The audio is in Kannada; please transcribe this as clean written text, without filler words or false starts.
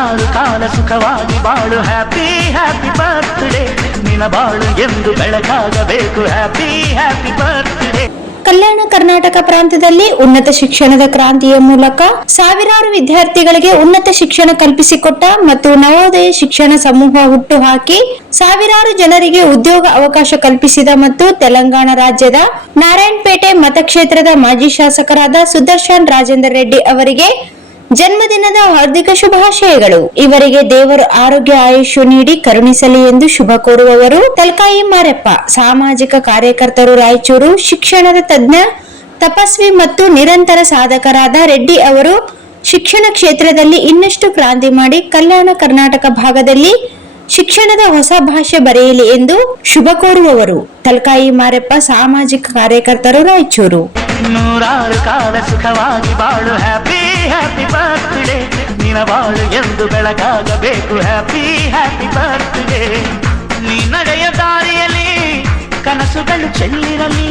ನೂರಾರು ಕಾಲ ಸುಖವಾಗಿ ಬಾಳು ಹ್ಯಾಪಿ ಹ್ಯಾಪಿ ಬರ್ತ್ಡೇ ನಿನ ಬಾಳು ಎಂದು ಬೆಳಕಾಗಬೇಕು happy happy birthday. Kalyana Karnataka ಪ್ರಾಂತ್ಯದಲ್ಲಿ ಉನ್ನತ ಶಿಕ್ಷಣದ ಕ್ರಾಂತಿಯ ಮೂಲಕ ಸಾವಿರಾರು ವಿದ್ಯಾರ್ಥಿಗಳಿಗೆ ಉನ್ನತ ಶಿಕ್ಷಣ ಕಲ್ಪಿಸಿಕೊಟ್ಟ ಮತ್ತು ನವೋದಯ ಶಿಕ್ಷಣ ಸಮೂಹ ಹುಟ್ಟುಹಾಕಿ ಸಾವಿರಾರು ಜನರಿಗೆ ಉದ್ಯೋಗ ಅವಕಾಶ ಕಲ್ಪಿಸಿದ ಮತ್ತು ತೆಲಂಗಾಣ ರಾಜ್ಯದ ನಾರಾಯಣಪೇಟೆ ಮತಕ್ಷೇತ್ರದ ಮಾಜಿ ಶಾಸಕರಾದ ಸುದರ್ಶನ್ ರಾಜೇಂದರ್ ರೆಡ್ಡಿ ಅವರಿಗೆ ಜನ್ಮದಿನದ ಹಾರ್ದಿಕ ಶುಭಾಶಯಗಳು. ಇವರಿಗೆ ದೇವರು ಆರೋಗ್ಯ ಆಯುಷ್ಯ ನೀಡಿ ಕರುಣಿಸಲಿ ಎಂದು ಶುಭ ಕೋರುವವರು ತಲಕಾಯಿ ಮಾರೆಪ್ಪ, ಸಾಮಾಜಿಕ ಕಾರ್ಯಕರ್ತರು, ರಾಯಚೂರು. ಶಿಕ್ಷಣದ ತಜ್ಞ, ತಪಸ್ವಿ ಮತ್ತು ನಿರಂತರ ಸಾಧಕರಾದ ರೆಡ್ಡಿ ಅವರು ಶಿಕ್ಷಣ ಕ್ಷೇತ್ರದಲ್ಲಿ ಇನ್ನಷ್ಟು ಕ್ರಾಂತಿ ಮಾಡಿ ಕಲ್ಯಾಣ ಕರ್ನಾಟಕ ಭಾಗದಲ್ಲಿ ಶಿಕ್ಷಣದ ಹೊಸ ಭಾಷೆ ಬರೆಯಲಿ ಎಂದು ಶುಭ ಕೋರುವವರು ತಲಕಾಯಿ ಮಾರೆಪ್ಪ, ಸಾಮಾಜಿಕ ಕಾರ್ಯಕರ್ತರು, ರಾಯಚೂರು. ನೂರಾರು ಕಾಲ ಸುಖವಾಗಿ ಬಾಳು ಹ್ಯಾಪಿ ಹ್ಯಾಪಿ ಬರ್ತ್ಡೇ ನಿನ ಬಾಳು ಎಂದು ಬೆಳಕಾಗಬೇಕು ಹ್ಯಾಪಿ ಹ್ಯಾಪಿ ಬರ್ತ್ಡೇ. ನೀ ನಡೆಯ ದಾರಿಯಲ್ಲಿ ಕನಸುಗಳು ಚೆಲ್ಲಿರಲಿ,